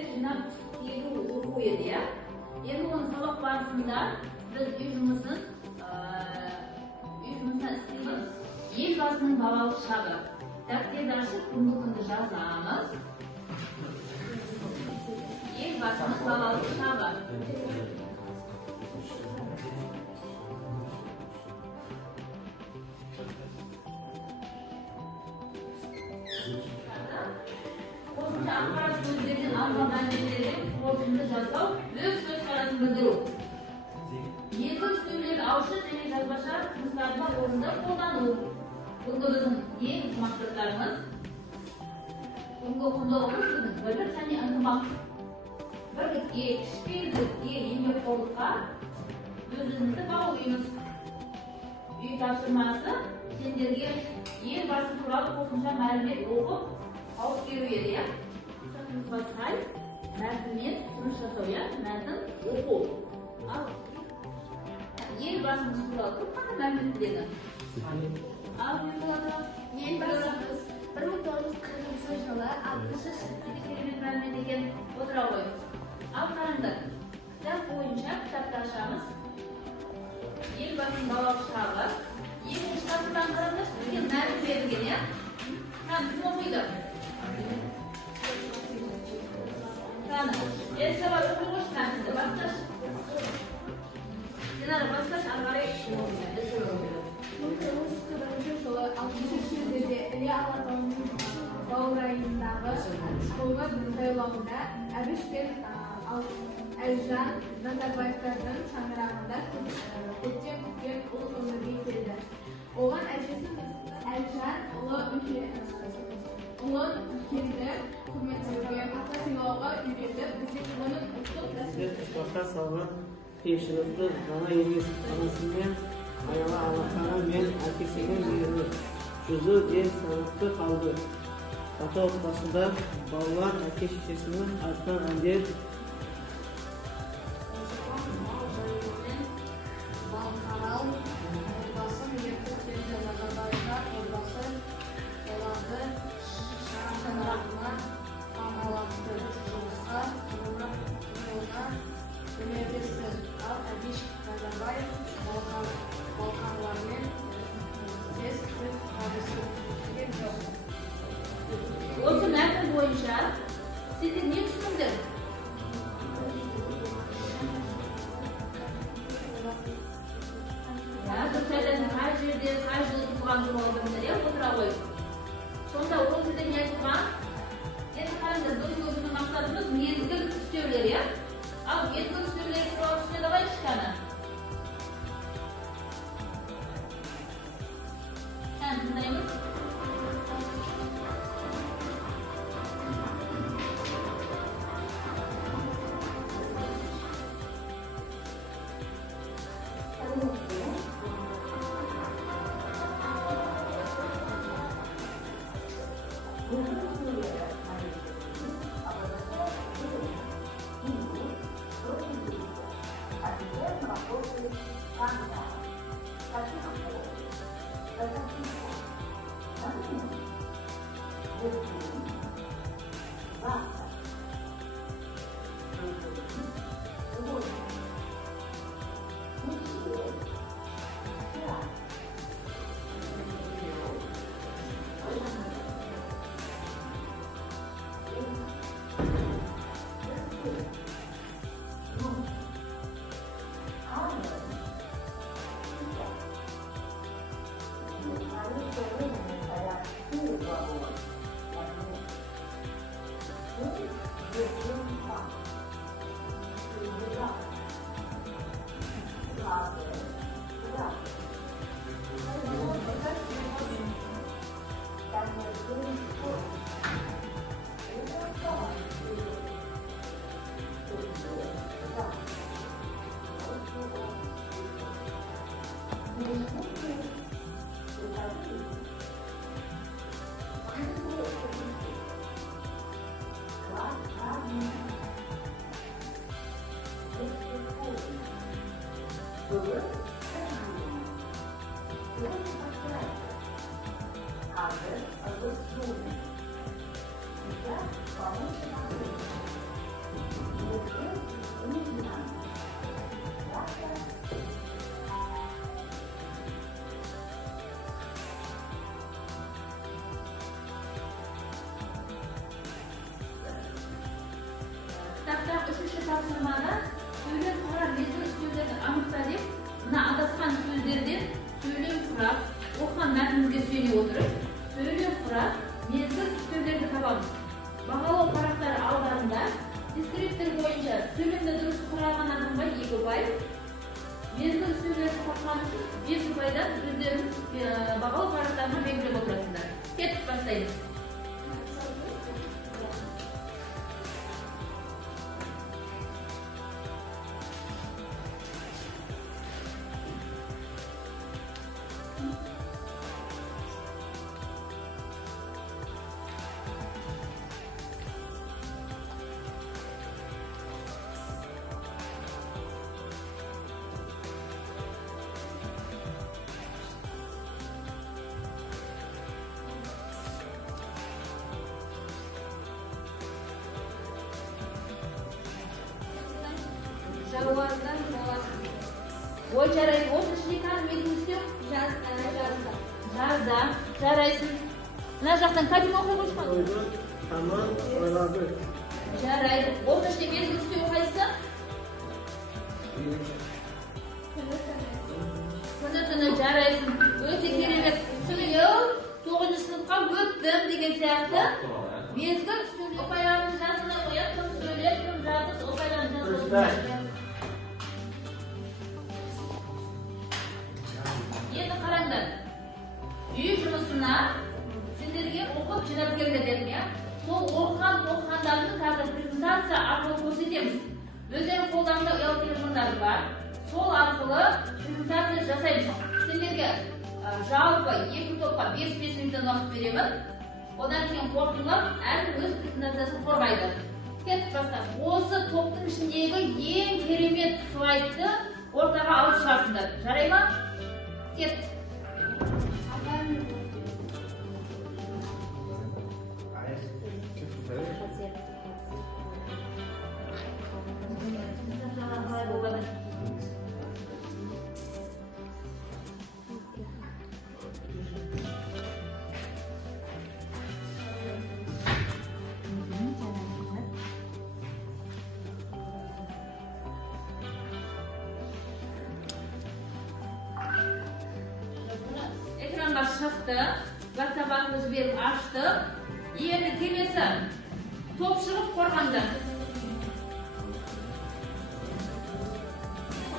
kiyimler jinob kiygu o'quv edi ya. Endi uni saboq barısında biz uyimizdan istaymiz. Elbasining balog'i shag'i. Daftarda ashib kunni yozamiz. Elbasining balog'i shag'i. Qo'shimcha axborot so'zlarining alfabetlarini qo'shimcha jasov, o'z so'zlarini bildiruv. Yengil uslublarni avshish va yozbashar mustaqil o'rinda qo'llanuv. Bunga bizning eng maqsadlarimiz bunga qo'ndog'imiz bir qanday intimoq birlikka, ishbirlikka, yengillikqa o'zimizni bog'laymiz. Uy topshirmasi senlarga elbasi turali qo'shimcha ma'lumot o'qib olib beradi ya. Say matnni turmush tasavvur, matn o'quv. Elbasimiz turali qanday ma'lumot beradi? Elbasimiz 1940 yılı 60 kelime vermediğin oturavı. Alkarında kitap boyunca kitaplaşamız. Elbasının balog'i shag'i. Yeni kitaplardan qaramda sizga ma'lum berilgan ya. Ham kim o'qiydi? Qani, savat o'qish tarzida boshlash. Dinar boshlash avvaliy Yılı 63 yılda İlya Alaton'un Bağrayındağı Çıkılma Sayılamında Əbiş bir Əlcan Nazarbayev'den şanırağında Kutçen ulu ömürge yitirdi. Oğlan əcesi Əlcan ulu ülkede hükümetçiliğe hatta silahı üyedi. Bizi kullanıp uçtuk. Başka sağlık tepşilikli bana yemiz anasından ayala Allah'tan men akisining yerini juzu den sanatda qoldi. Ota o'rtasida balvon aka shishasini arqon anjer Balkanal Elbasın Yekut'ta Nazarbayev'da Elbası Elandı Şahanlarına Amalatı Çocuksa Yılına Üniversite Al Abiş Nazarbayev Balkanlarının test ve hadisi O'sha matn bo'yicha sizga ne tushundim? So'zlardan qaysi yerda qaysi turgan odamlar ham o'tira qo'yib. Sonda o'zida ne turgan? Endi qaranglar, bizning maqsadimiz mezgil ustuvlar ya. Al mezgil ustuvlarga chiqishni davay chiqadi. Ham shundaymi? 4-cü topşırmada söylem kura mezgil üstünlerini anıkta dep, mına adaskan sözlerden söylem kura okugan matnimizge söylep oturup, söylem kura mezgil üstünlerini tabamız. Бағалау парақтары алдарында дескриптор бойынша сөйлемді дұрыс құраған адамға 2 ұпай, мезгіл сөйлемді тапқан үшін 5 ұпайдан өздерін бағалау парақтарына белгілеп отырасыңдар. Кеттік бастаймыз. Жалуардан боласың. Ой, жарайды. Осы шликан мезгілісте жазда. Жарайсың. Мына жақтан кабина оқи қойшқан. Oydu, tamam, oyladı. Жарайды. Осы іште мезгілісте оқайсы? Күні жарайсың. Өте керемет. Биыл 9-cı sınıfқа өттім деген сияқты. Мезгіл үстінде ұпайларын жазына қояды. Кім сөйлеп, кім жазып, ұпайларын жазып. Енді қараңдар. Үй жұмысына сендерге оқып жинап келді дедім, я? Сол оқығандарды қазір презентация арқылы көрсетеміз. Өздерің қолдарында ұялы телефондар бар. Сол арқылы презентация жасаймыз. Сендерге жалпы 2 топқа 5-5 минуттан уақыт беремін. Одан кейін қорытындылап, әркім өз презентациясын қорғайды. Кеттік бастап. Осы топтың ішіндегі ең керемет слайдты ортаға алып шығасыңдар. Жарай ма? Кеттік. Ekranға шықты, WhatsApp-ымызды беріп ашты. Енді келесі топ шығып қорғанды.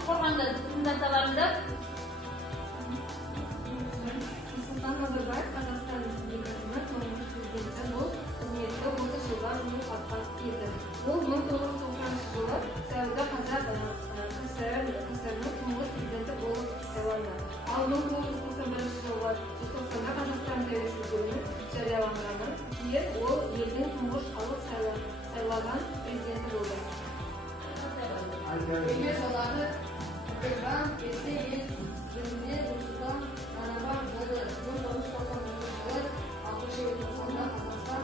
Қорғанды презентацияларында. Нұрсұлтан Назарбаев Қазақстан Республикасының тұңғыш президенті болып қызметке 30 жылға жуық уақыт етті. Ол 1990 жылы сәуірде қазақ КСР-ның тұңғыш президенті болып сайланды. Ал 1991 жылы желтоқсанда Қазақстан тәуелсіздігінің жарияланғаннан кейін ол елдің тұңғыш халық сайлаған президенті болды. Еңбек жолдары Түркістан, Ресей жерінде Нұрсұлтан Назарбаев болды. 1990 жылы 6 желтоқсанда Қазақстан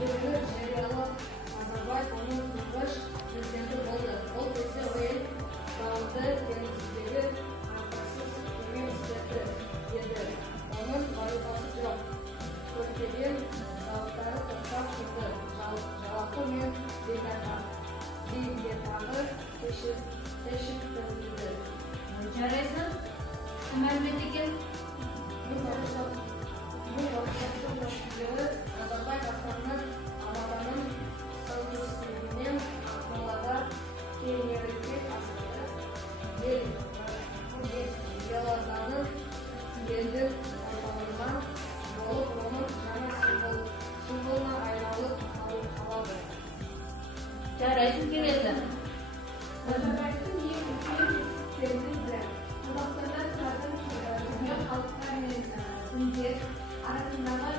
тәуелсіздігі жарияланып, Назарбаев оның тұңғыш президенті болды. Ол кезде ел дамыды, тәуелсіздігі қамтамасыз етті еді. Оның валютасы жоқ. Көптеген салықтары тоқтап шықты. Жалақы мен зейнетақы кешіктірілді. Жарайсың? Мәлімет екен? 1990 жылы Назарбаев астана Алматының тәуелсіздігінен ақмолада кеңеюге асықты. Ел елорданың елдің орталығынан болып, оның жаңа символына айналып қалады. Жарайсың, келесі. Назарбаевтың ең үлкен істерінің бірі. Қазақстанда тұратын түрлі халықтар мен діндер арасындағы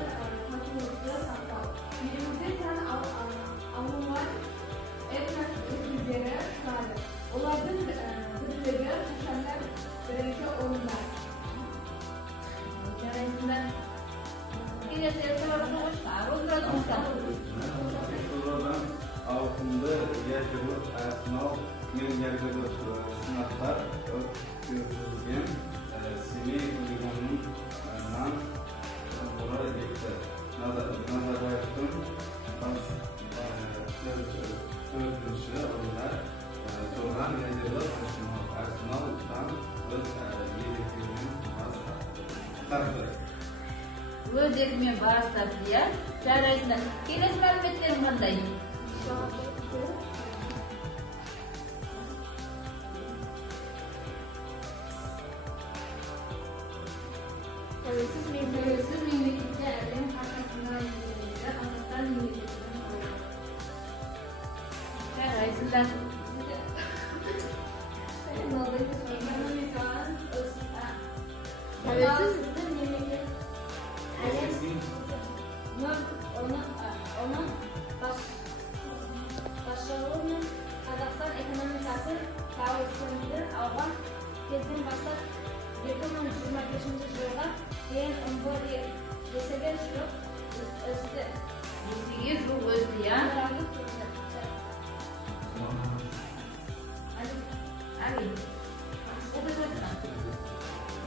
татулықты сақтау. Елімізде сан алуан этнос өкілдері тұрады. Олардың бірлігі қашанда бірінші орында. Жарайсыңдар. Келесі ауқымды ядролық арсенал мен ядролық сынақтар өткізілген Семей полигонынан орай етті. Назарбаевтың 4-ші орында o'z tarafı. O'z erkimen bas tarafı ya. Jaraysiz. Kelesi ma'lumotlarim qanday? Tavsiz memleketde elin arkasından yürüyünce Қазақстан memleketinin oluyor. Jaraysiz. Tavsiz memleket onun başarılı Қазақстан ekonomikası tavsiyesinde alған кезден бастап 2025 жылға дейін ыңғыр есеге жүріп өсті. Есеге жуық өсті, ya. Ali.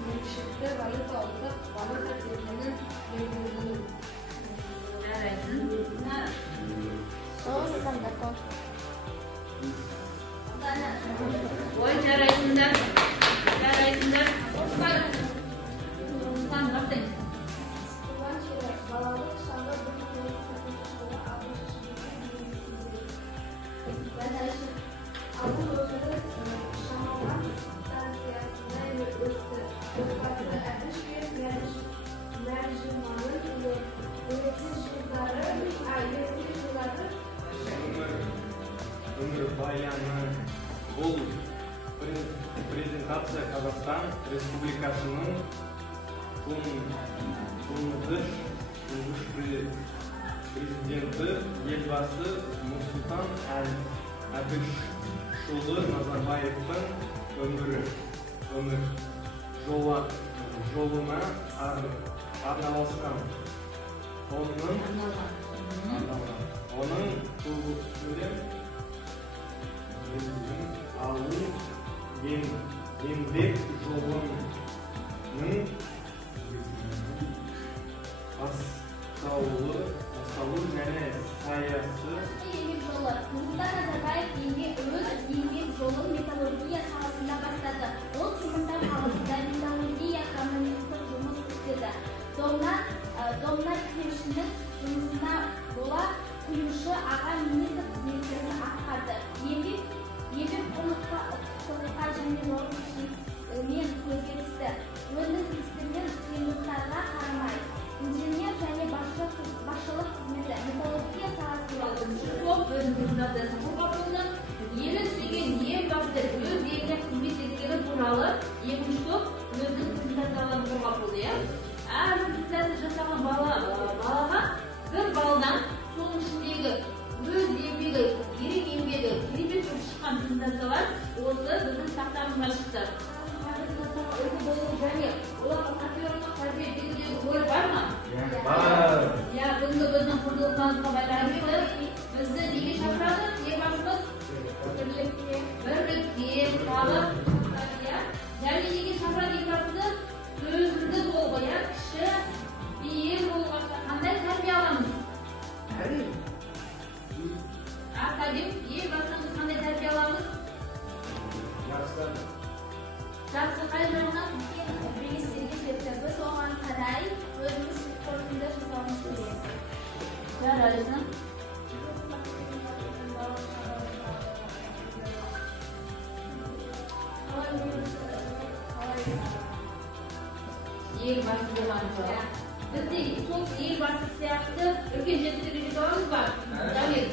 Меншікті валюта ұлттық валюта теңгенің белгіленуі. Jaraysiz. Voy jaraysizlar. Jaraysizlar. Sen qatding. Балалық шағы 1960 Ауыл өкілі Шамалған станциясында өсті. Отбасы әбіш пен Мәржіманның жылдары Өмір баяны бұл презентация Қазақстан Республикасының тұңғыш президенті елбасы Нұрсұлтан Әбішұлы Назарбаевтың өмір жолына арналған. Оның туғысымен алу еңбек жолының басталу және саясы Еңбек жолы. Нұрсұлтан Назарбаев өз еңбек жолын металлургия саласында бастады. Ол Теміртау қаласында металлургия коммунистік жұмыс істеді. Домна кешінің жұмысына бола құюшы аға министр қызметтерін атқарды. Еңбек қорлыққа және мен көзге түсті. Өндіріс істермен қиындықтарға қарамай, инженер және басшылық қызметі металлургия саласында Елін сүйген ең басты өз еліне қызмет еткені туралы екінші топ өзінің презентацияларын қорғап болды, ya. Әр презентация жасаған балаға бір балдан соның ішіндегі өз еңбегі, ерен еңбегі, керемет болып шыққан презентациялар осы біздің сақтарымызға шықты. Және оларға патриоттық тәрбие берудегі ой бар ма? бар. Ya, бүгінгі біздің құндылықтарымызға байланысты бізді неге шақырады? Елбасымыз бірлікке, тағы және неге шақырады елбасымызды? Төзімді болуға, кіші, бейім болуға қандай тәрбие аламыз? Ақтабек, елбасынан біз қандай тәрбие аламыз? Жақсы қай жағынан? белестерге жетті. Біз оған қарай өзіміз қорытынды жасауымыз керек. Жарайсың. Елбасы болған жоқ. Бізде сол елбасы сияқты үлкен жетістікке жете аламыз ба? Дәулет.